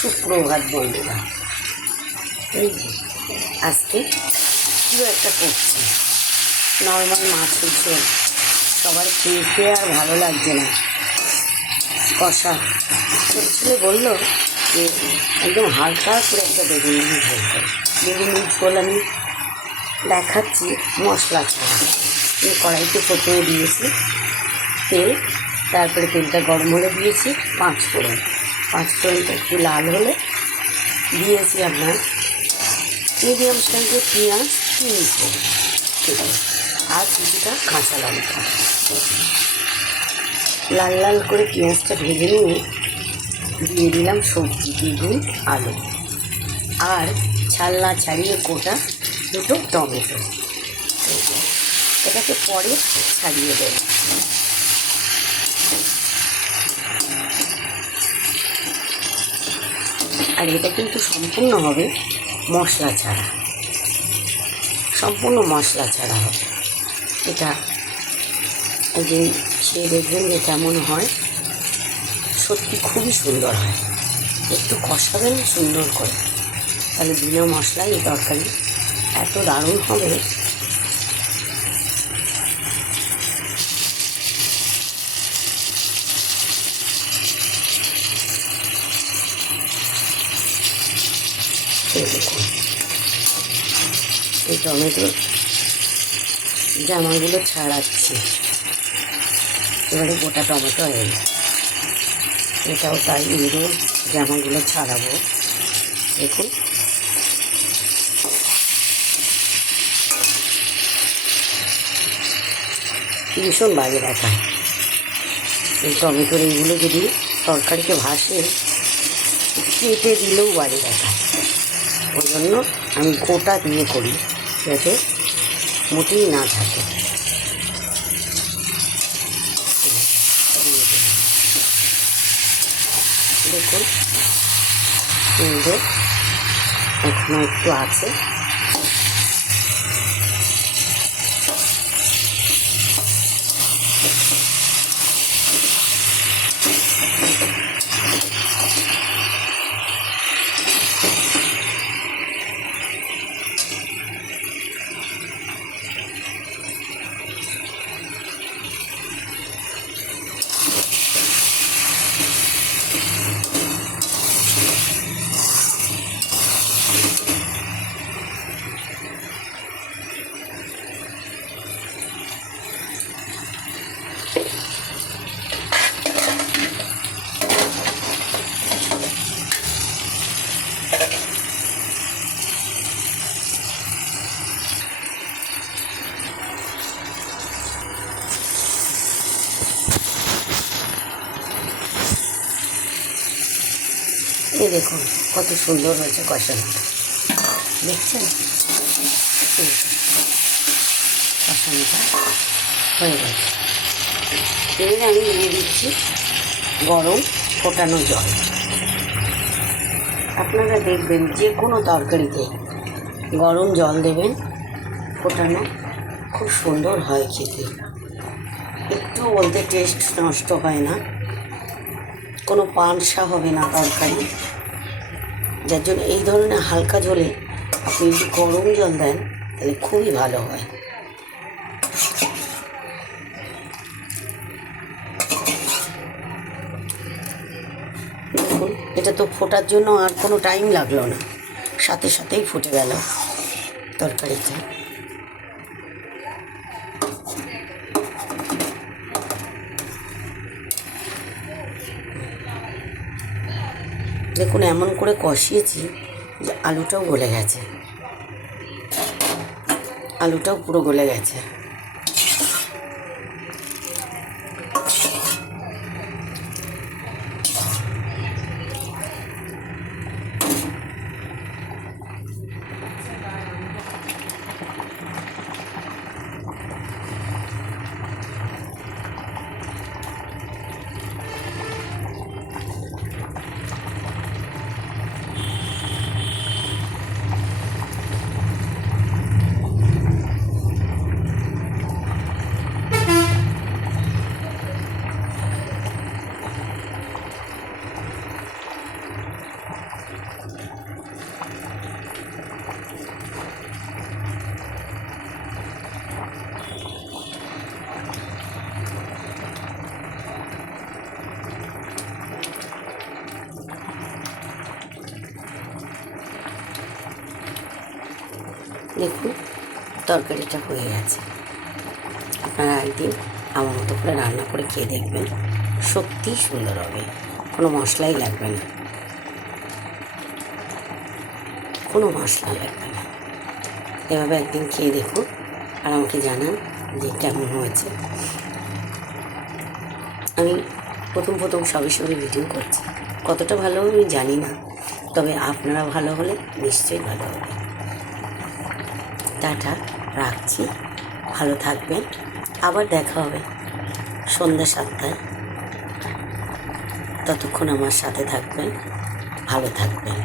সুপ্রভাত বন্ধুরা। এই আজকে কিছু একটা করছি, নর্মাল মাছের ঝোল। সবার খেয়ে খেয়ে আর ভালো লাগছে না, কষা। ছেলে বললো যে একদম হালকা করে একটা বেগুনি ঝোল করে। বেগুনি ঝোল আমি দেখাচ্ছি মশলা ছাড়া। আমি কড়াইতে প্রথমে দিয়েছি তেল, তারপরে তেলটা গরম হলে দিয়েছি পাঁচফোড়নটা একটু লাল হলে দিয়েছি আপনার মিডিয়াম সাইজের পেঁয়াজ আর কিছুটা কাঁচা লঙ্কা। লাল লাল করে পেঁয়াজটা ভেজে নিয়ে দিয়ে দিলাম সবজি, বেগুন, আলু আর ছালনা ছাড়িয়ে কোটা দুটো টমেটো। এটাকে পরে ছাড়িয়ে দেব। আর এটা কিন্তু সম্পূর্ণ হবে মশলা ছাড়া, সম্পূর্ণ মশলা ছাড়া হবে এটা। একদিন খেয়ে দেখবেন যে কেমন হয়, সত্যি খুবই সুন্দর হয়। একটু কষাবেন সুন্দর করে, তাহলে বিনা মশলায় এই তরকারি এত দারুণ হবে। দেখুন এই টমেটোর জামাগুলো ছাড়াচ্ছি, এবারে গোটা টমেটো এলো, এটাও তাই এরও জামাগুলো ছাড়াবো। দেখুন ভীষণ বাজে দেখায় এই টমেটোর এইগুলো যদি তরকারিকে ভাসে কেটে দিলেও বাজে দেখায়। ওই জন্য আমি গোটা দিয়ে করি, যাতে মোটেই না থাকে। দেখুন সুন্দর এখনো একটু আছে। এই দেখুন কত সুন্দর হয়েছে কষানোটা, দেখছেন? কষানোটা হয়ে গেছে। এবারে আমি দিয়ে দিচ্ছি গরম ফোটানো জল। আপনারা দেখবেন যে কোনো তরকারিতে গরম জল দেবেন, ফোটানো, খুব সুন্দর হয় খেতে। একটু বলতে টেস্ট নষ্ট হয় না, কোনো পানসা হবে না তরকারি। যার জন্য এই ধরনের হালকা ঝোলে আপনি যদি গরম জল দেন তাহলে খুবই ভালো হয়। দেখুন এটা তো ফোটার জন্য আর কোনো টাইম লাগলো না, সাথে সাথেই ফুটে গেল তরকারিটা। দেখুন এমন করে কষিয়েছি যে আলুটাও গলে গেছে, আলুটাও পুরো গলে গেছে। দেখুন তরকারিটা হয়ে গেছে। আপনারা একদিন আমার মতো করে রান্না করে খেয়ে দেখবেন, সত্যিই সুন্দর হবে। কোনো মশলাই লাগবে না, কোনো মশলা লাগবে না। এভাবে একদিন খেয়ে দেখুন আর আমাকে জানান যে কেমন হয়েছে। আমি প্রথম সবে ভিডিও করছি, কতটা ভালো হবে আমি জানি না, তবে আপনারা ভালো হলে নিশ্চয়ই ভালো হবে। টাটা, রাখছি, ভালো থাকবেন। আবার দেখা হবে সন্ধ্যা 7টায়। ততক্ষণ আমার সাথে থাকবেন, ভালো থাকবেন।